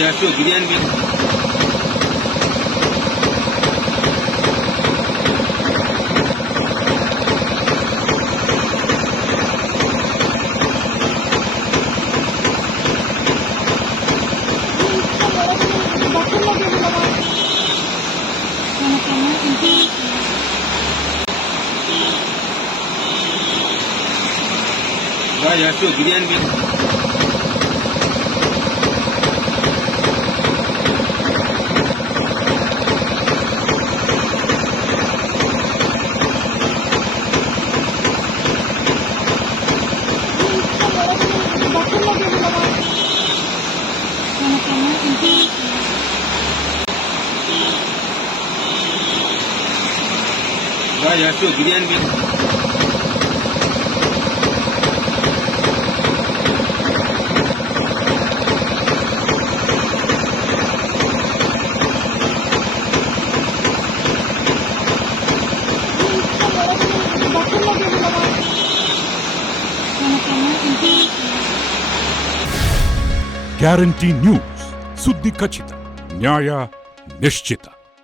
ಎಷ್ಟು ಬಿರಿಯಾನಿ ಬೇಕು? ಎಷ್ಟು ಬಿರಿಯಾನಿ ಬೇಕು? ಎಷ್ಟು ಬಿರಿಯಾನಿ ಬೇಕು? ಗ್ಯಾರಂಟಿ ನ್ಯೂಸ್, ಸುದ್ದಿ ಖಚಿತ, ನ್ಯಾಯ ನಿಶ್ಚಿತ.